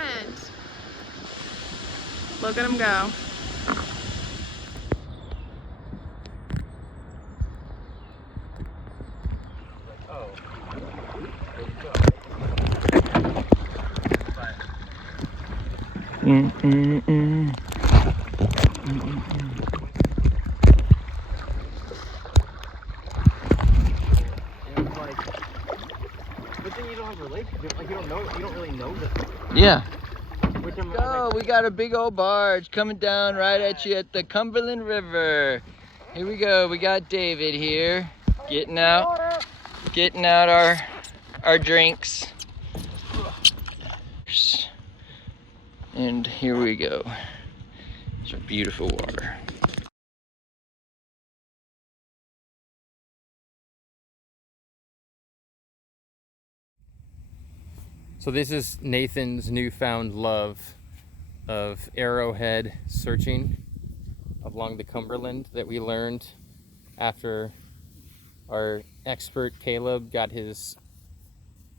environment. Look at him go. But then you don't have a relationship, like you don't really know this. Yeah. Oh, we got a big old barge coming down right at you at the Cumberland River. Here we go. We got David here, getting out our drinks. And here we go. It's our beautiful water. So this is Nathan's newfound love of arrowhead searching along the Cumberland that we learned after our expert Caleb got his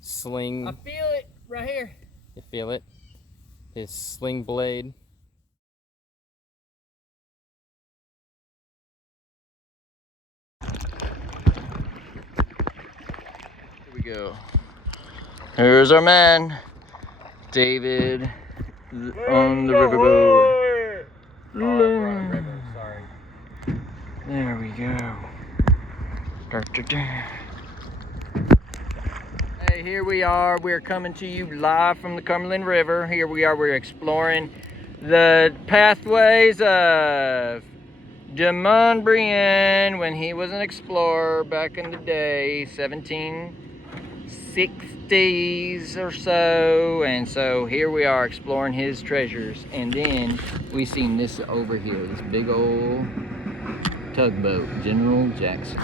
sling. I feel it right here. You feel it? His sling blade. Here we go. Here's our man, David, on the riverboat. Sorry. There we go. Hey, here we are. We're coming to you live from the Cumberland River. Here we are. We're exploring the pathways of Demonbreun when he was an explorer back in the day, 1760s or so. And so here we are exploring his treasures. And then we seen this over here, this big old tugboat, General Jackson.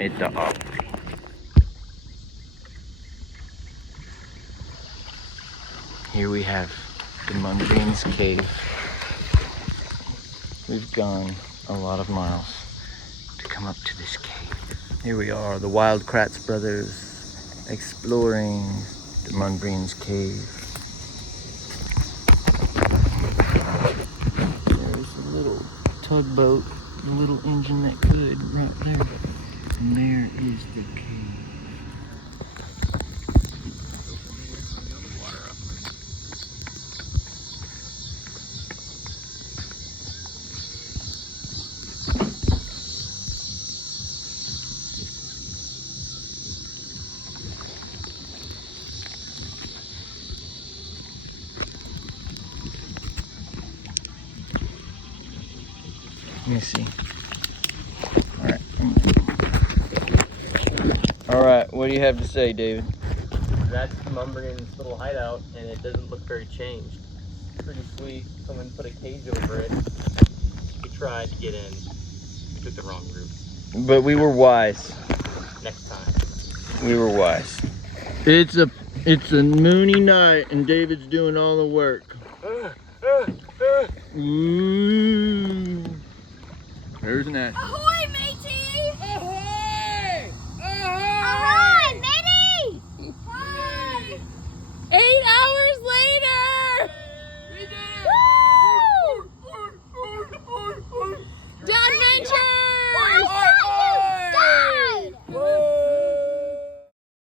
At the Opry. Here we have Demonbreun's cave. We've gone a lot of miles to come up to this cave. Here we are, the Wildcrats brothers exploring Demonbreun's cave. There's a little tugboat, a little engine that could right there. And there is the cave. Let me see. All right, what do you have to say, David? That's Demonbreun's little hideout, and it doesn't look very changed. Pretty sweet. Someone put a cage over it. We tried to get in. We took the wrong route. But we were wise. Next time. We were wise. It's a moony night, and David's doing all the work. Ooh. There's Nash.